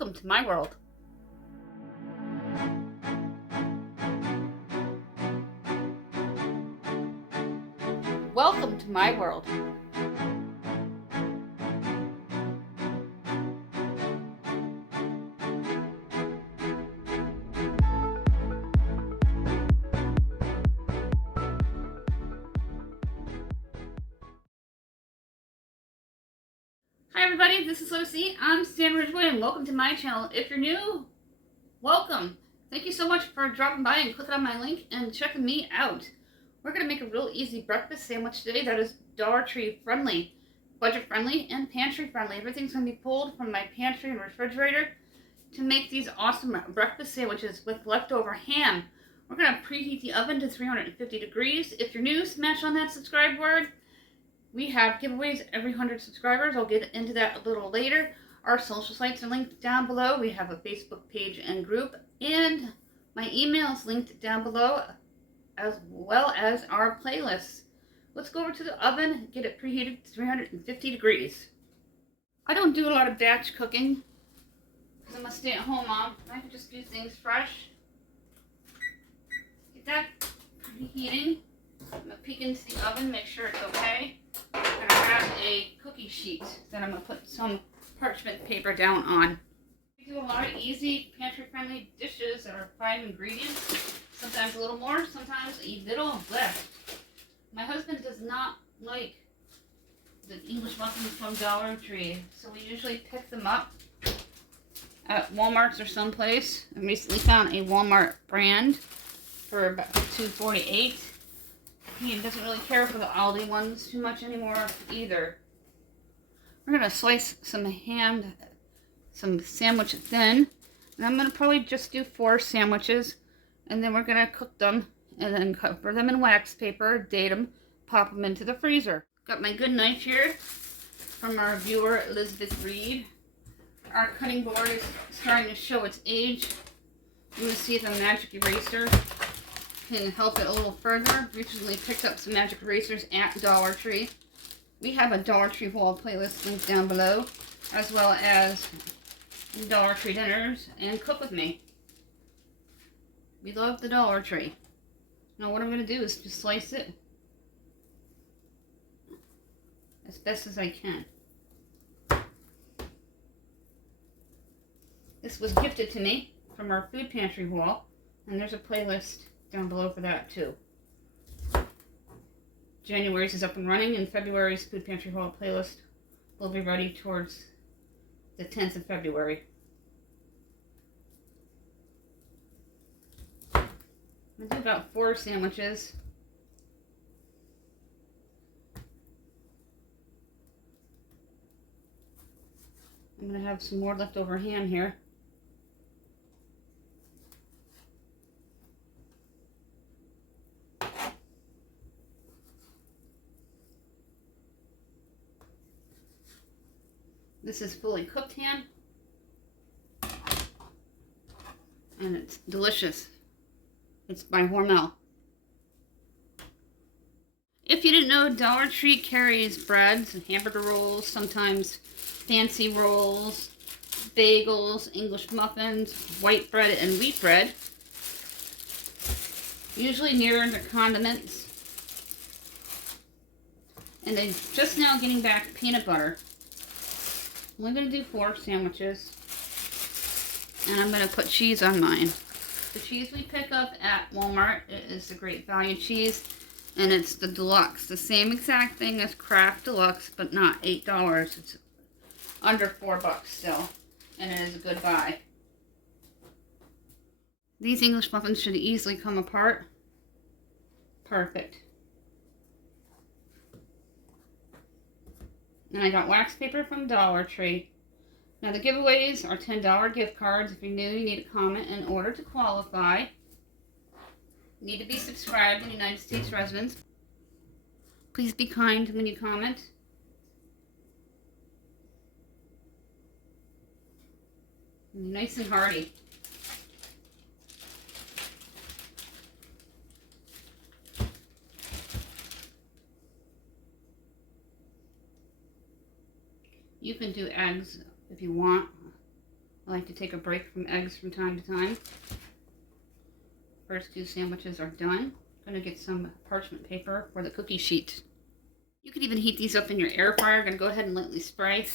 Welcome to my world. Welcome to my world. Hi everybody, this is Lucy. I'm Stan Ridgeway and welcome to my channel. If you're new, welcome. Thank you so much for dropping by and clicking on my link and checking me out. We're going to make a real easy breakfast sandwich today that is Dollar Tree friendly, budget friendly, and pantry friendly. Everything's going to be pulled from my pantry and refrigerator to make these awesome breakfast sandwiches with leftover ham. We're going to preheat the oven to 350 degrees. If you're new, smash on that subscribe word. We have giveaways every 100 subscribers. I'll get into that a little later. Our social sites are linked down below. We have a Facebook page and group, and my email is linked down below, as well as our playlists. Let's go over to the oven, get it preheated to 350 degrees. I don't do a lot of batch cooking because I'm a stay-at-home mom. I can just do things fresh. Get that preheating. I'm going to peek into the oven, make sure it's okay. I'm going to grab a cookie sheet that I'm going to put some parchment paper down on. We do a lot of easy pantry-friendly dishes that are 5 ingredients. Sometimes a little more, sometimes a little less. My husband does not like the English muffins from Dollar Tree, so we usually pick them up at Walmart's or someplace. I recently found a Walmart brand for about $2.48. He doesn't really care for the Aldi ones too much anymore either. We're going to slice some ham, some sandwich thin, and I'm going to probably just do 4 sandwiches, and then we're going to cook them and then cover them in wax paper, date them, pop them into the freezer. Got my good knife here from our viewer Elizabeth Reed. Our cutting board is starting to show its age. You want to see if the magic eraser can help it a little further. Recently picked up some magic erasers at Dollar Tree. We have a Dollar Tree haul playlist linked down below, as well as Dollar Tree dinners and Cook With Me. We love the Dollar Tree. Now what I'm going to do is just slice it as best as I can. This was gifted to me from our food pantry haul, and there's a playlist down below for that too. January's is up and running, and February's food pantry haul playlist will be ready towards the 10th of February. I'm going to do about 4 sandwiches. I'm going to have some more leftover ham here. This is fully cooked ham, and it's delicious. It's by Hormel. If you didn't know, Dollar Tree carries breads and hamburger rolls, sometimes fancy rolls, bagels, English muffins, white bread, and wheat bread. Usually near the condiments. And they're just now getting back peanut butter. I'm only going to do 4 sandwiches, and I'm going to put cheese on mine. The cheese we pick up at Walmart is the Great Value cheese, and it's the deluxe. The same exact thing as Kraft Deluxe, but not $8. It's under $4 still, and it is a good buy. These English muffins should easily come apart. Perfect. And I got wax paper from Dollar Tree. Now the giveaways are $10 gift cards. If you're new, you need a comment in order to qualify. You need to be subscribed and United States residents. Please be kind when you comment. And nice and hearty. You can do eggs if you want, I like to take a break from eggs from time to time. First 2 sandwiches are done. I'm going to get some parchment paper for the cookie sheet. You could even heat these up in your air fryer. I'm going to go ahead and lightly spray.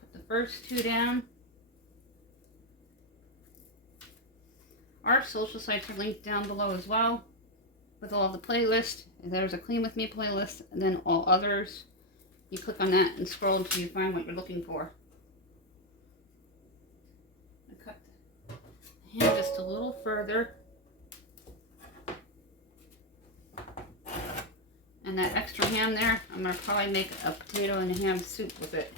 Put the first 2 down. Our social sites are linked down below as well, with all the playlists. There's a Clean With Me playlist, and then all others. You click on that and scroll until you find what you're looking for. I cut the ham just a little further. And that extra ham there, I'm going to probably make a potato and a ham soup with it.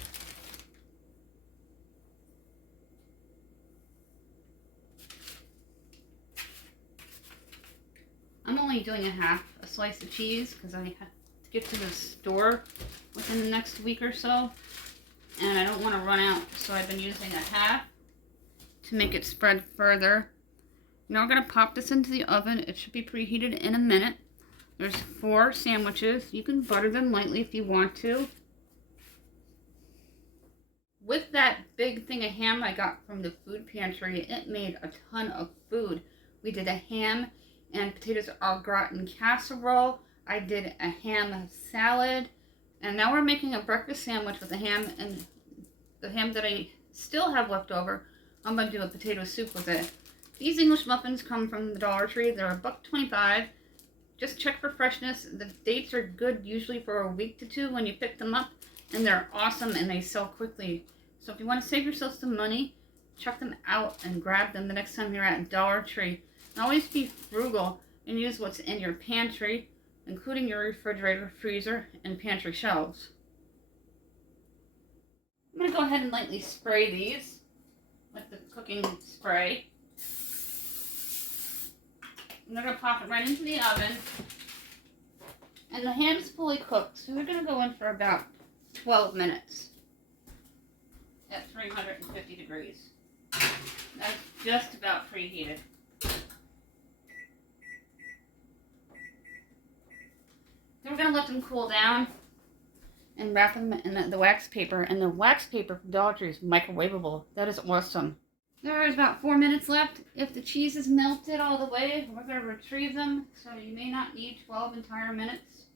I'm only doing a slice of cheese because I have to get to the store within the next week or so. And I don't want to run out, so I've been using a half to make it spread further. Now we're going to pop this into the oven. It should be preheated in a minute. There's 4 sandwiches. You can butter them lightly if you want to. With that big thing of ham I got from the food pantry, it made a ton of food. We did a ham and potatoes au gratin casserole. I did a ham salad. And now we're making a breakfast sandwich with the ham, and the ham that I still have left over, I'm going to do a potato soup with it. These English muffins come from the Dollar Tree. They're $1.25. Just check for freshness. The dates are good usually for a week to 2 when you pick them up, and they're awesome and they sell quickly. So if you want to save yourself some money, check them out and grab them the next time you're at Dollar Tree. And always be frugal and use what's in your pantry, including your refrigerator, freezer, and pantry shelves. I'm going to go ahead and lightly spray these with the cooking spray. And they're going to pop it right into the oven. And the ham is fully cooked, so we're going to go in for about 12 minutes at 350 degrees. That's just about preheated. Then we're going to let them cool down and wrap them in the wax paper. And the wax paper from Dollar Tree is microwavable. That is awesome. There's about 4 minutes left. If the cheese is melted all the way, we're going to retrieve them. So you may not need 12 entire minutes.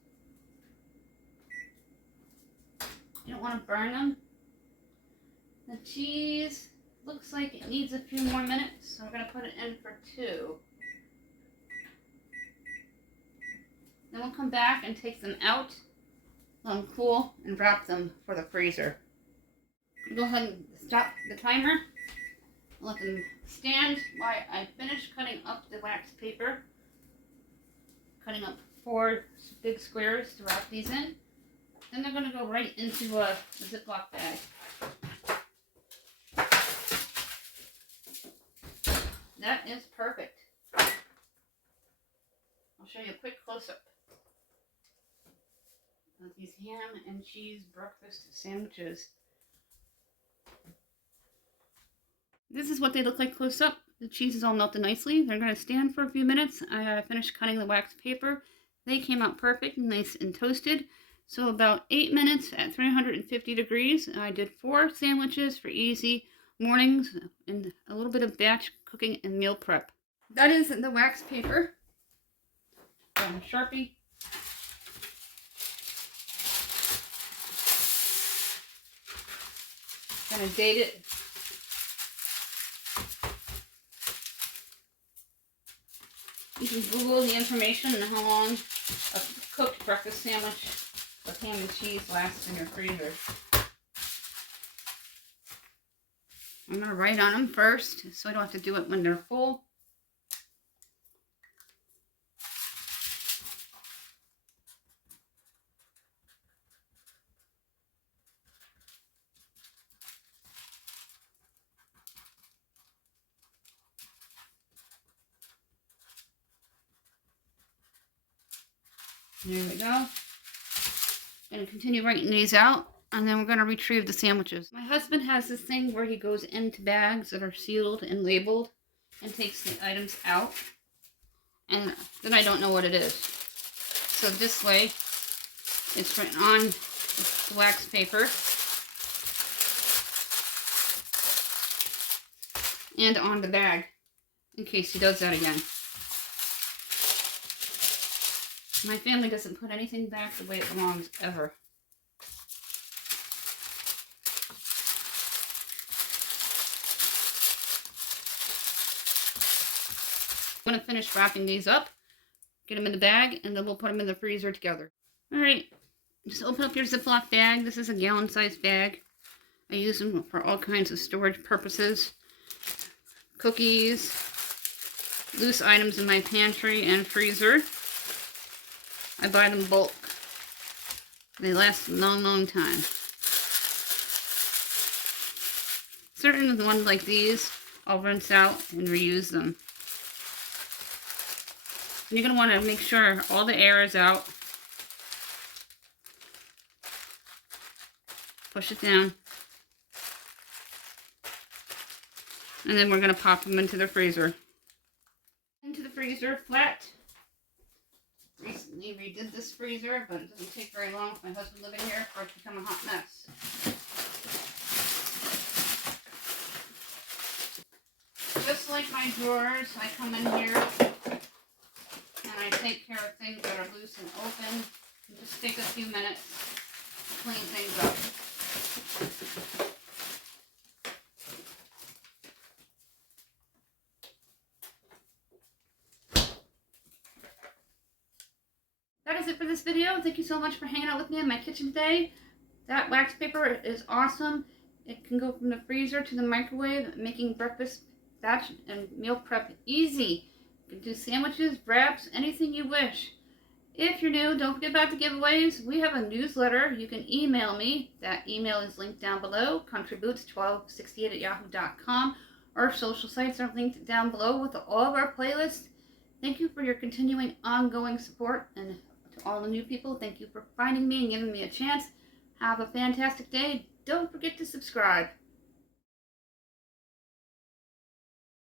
You don't want to burn them. The cheese looks like it needs a few more minutes. So we're going to put it in for 2. Then we'll come back and take them out, let them cool, and wrap them for the freezer. Go ahead and stop the timer. Let them stand while I finish cutting up the wax paper. Cutting up 4 big squares to wrap these in. Then they're going to go right into a Ziploc bag. That is perfect. I'll show you a quick close-up of these ham and cheese breakfast sandwiches. This is what they look like close up. The cheese is all melted nicely. They're going to stand for a few minutes. I finished cutting the wax paper. They came out perfect and nice and toasted. So about 8 minutes at 350 degrees. I did 4 sandwiches for easy mornings and a little bit of batch cooking and meal prep. That is the wax paper. Sharpie. Gonna date it. You can Google the information on how long a cooked breakfast sandwich with ham and cheese lasts in your freezer. I'm going to write on them first so I don't have to do it when they're full. There we go. Gonna continue writing these out, and then we're gonna retrieve the sandwiches. My husband has this thing where he goes into bags that are sealed and labeled and takes the items out, and then I don't know what it is. So this way, it's written on the wax paper and on the bag in case he does that again. My family doesn't put anything back the way it belongs, ever. I'm going to finish wrapping these up, get them in the bag, and then we'll put them in the freezer together. Alright, just open up your Ziploc bag. This is a gallon-sized bag. I use them for all kinds of storage purposes. Cookies, loose items in my pantry and freezer. I buy them bulk. They last a long, long time. Certain ones like these, I'll rinse out and reuse them. You're going to want to make sure all the air is out. Push it down. And then we're going to pop them into the freezer. Into the freezer, flat. Recently redid this freezer, but it doesn't take very long with my husband living here for it to become a hot mess. Just like my drawers, I come in here and I take care of things that are loose and open. And just take a few minutes to clean things up. That is it for this video. Thank you so much for hanging out with me in my kitchen today. That wax paper is awesome. It can go from the freezer to the microwave, making breakfast, batch, and meal prep easy. You can do sandwiches, wraps, anything you wish. If you're new, don't forget about the giveaways. We have a newsletter. You can email me. That email is linked down below, countryboots1268@yahoo.com. Our social sites are linked down below with all of our playlists. Thank you for your continuing ongoing support, and to all the new people, thank you for finding me and giving me a chance. Have a fantastic day. Don't forget to subscribe.